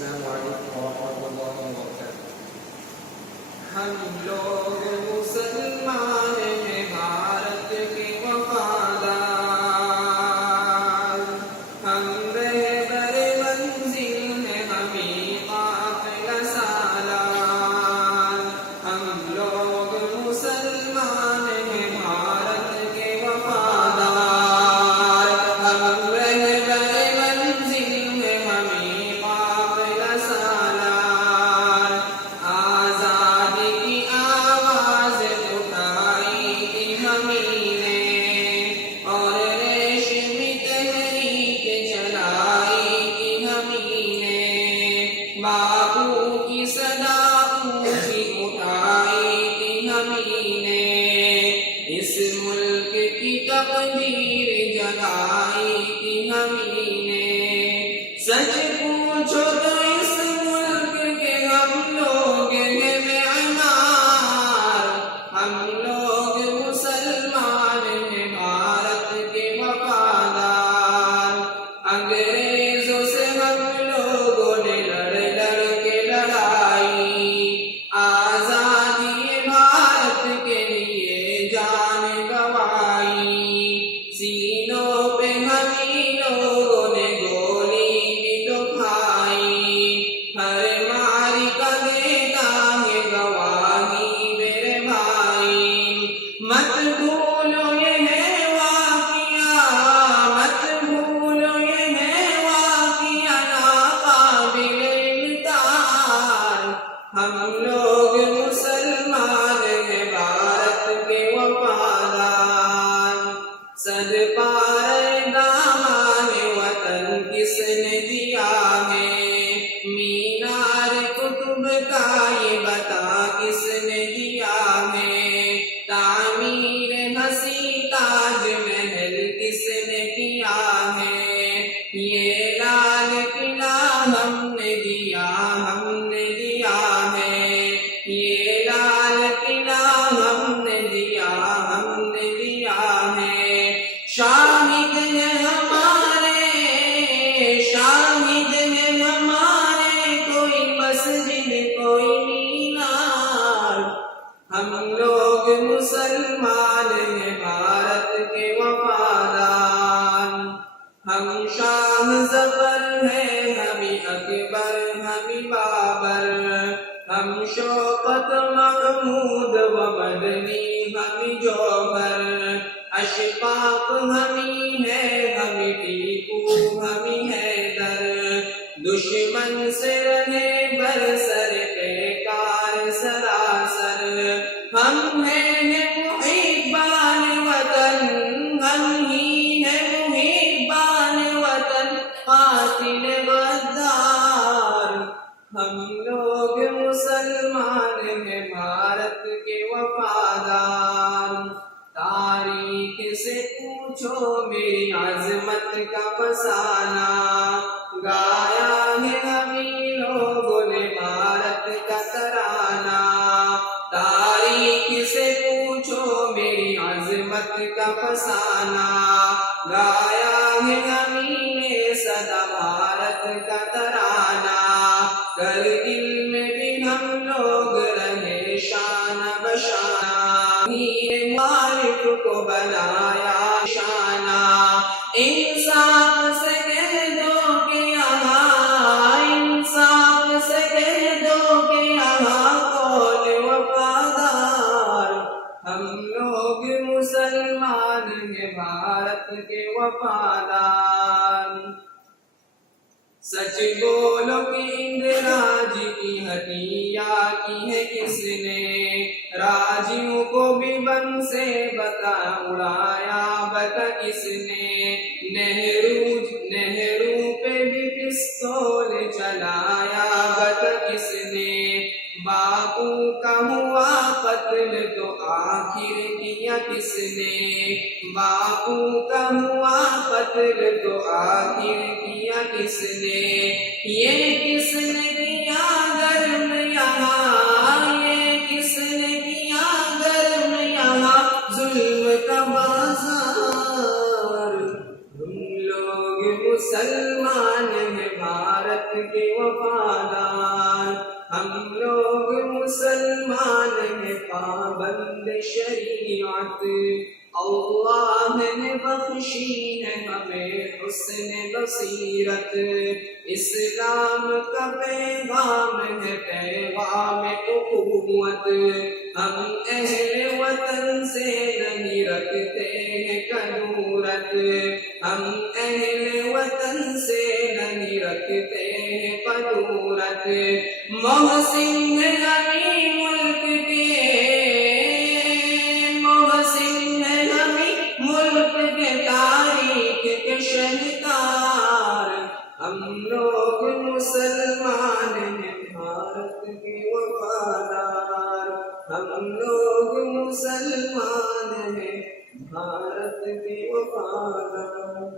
السلام علیکم ورحمۃ اللہ وبرکاتہ۔ ہم لوگ مسلمان ہیں بھارت کے وفادار، ہم رہبر منزل ہیں ہمیں قافلہ سالار۔ ہم لوگ مسلمان ہیں بھارت کے وفادار، ہم رہبر منزل ہیں ہمیں قافلہ سالار۔ آزادی کی آواز اٹھائی تھی ہمیں نے، اور ریشمی تحریک چلائی تھی ہمیں نے۔ بابو کی صدا اونچی اٹھائی تھی ہمیں نے، اس ملک کی تقدیر جگائی تھی ہمیں نے۔ سچ پوچھو تو اس ملک کے ہم لوگ ہیں معمار، ہم لوگ مسلمان ہیں بھارت کے وفادار۔ انگریزوں سے ہم لوگوں نے لڑ لڑ کے لڑائی، آزادی بھارت کے لیے جان گنوائی۔ سینوں پہ ہمیں لوگوں نے گولی بھی تو کھائی، ہر ماری کا دیتا ہے گواہی میرے بھائی۔ مت بھولو یہ ہے واقعہ، مت بھولو یہ ہے واقعہ ناقابل انکار۔ ہم لوگ مسلمان ہیں بھارت کے وفادار۔ سر پار دامان وطن کس نے دیا ہے، مینار قطب کا یہ بتا کس نے دیا ہے۔ تعمیر حسین تاج محل کس نے کیا ہے، یہ لال قلعہ ہم نے دیا، ہم نے دیا ہے۔ یہ لال قلعہ ہم نے دیا، ہم نے دیا ہے۔ شاہد ہیں ہمارے، شاہد ہیں ہمارے، کوئی مسجد کوئی مینار۔ ہم لوگ مسلمان ہیں بھارت کے وفادار۔ ہم شاہ ظفر ہیں، ہمیں اکبر، ہمیں بابر، ہم شوکت محمود و مدنی، ہمیں جوہر۔ اشفاق ہمیں ہے، ہمیں ٹیپو، ہمیں حیدر، دشمن سے رہے برسر پیکار سراسر۔ ہم ہیں محبان وطن، ہم ہی ہیں محبان وطن، قاتل غدار۔ ہم لوگ مسلمان ہیں بھارت کے وفادار۔ تاریخ سے پوچھو میری عظمت کا فسانہ، گایا ہے ہمیں لوگوں نے بھارت کا ترانہ۔ تاریخ سے پوچھو میری عظمت کا فسانہ، گایا ہے ہمیں نے سدا بھارت کا ترانہ۔ کرگل میں بھی ہم لوگ رہے شان بشانہ، ہی مالک کو بنایا شانہ۔ انصاف سے کہہ دو کہ یہاں، انصاف سے کہہ دو کہ یہاں کون وفادار۔ ہم لوگ مسلمان ہیں بھارت کے وفادار۔ سچ بولو کہ اندراج کی ہتھیا کی ہے کس نے، راجیوں کو بھی بن سے بتا اڑایا بتا کس نے۔ نہرو پہ بھی پستول چلایا بتا کس نے۔ باپو کا ہوا قتل تو آخر کیا کس نے، باپو کا ہوا قتل تو آخر کیا کس نے۔ یہ کس نے کیا گرم یہاں، یہ کس نے کیا گرم یہاں، ظلم کا بازار۔ ہم لوگ مسلمان ہیں بھارت کے وفادار۔ وفادار، ہم لوگ مسلمان ہیں پابند شریعت، اللہ نے بخشی ہے ہمیں حسن بصیرت، اسلام کا پیغام ہے پیغام اخوت، ہم اہل وطن سے نہیں رکھتے ہیں کدورت، ہم اہل وطن سے نہیں رکھتے ہیں کدورت، محسن ہیں ہمیں ملک کے، محسن ہیں ہمیں ملک کے تاریخ کے شہکار، ہم لوگ مسلمان ہیں بھارت کے وفادار، ہم لوگ مسلمان ہیں بھارت کے وفادار۔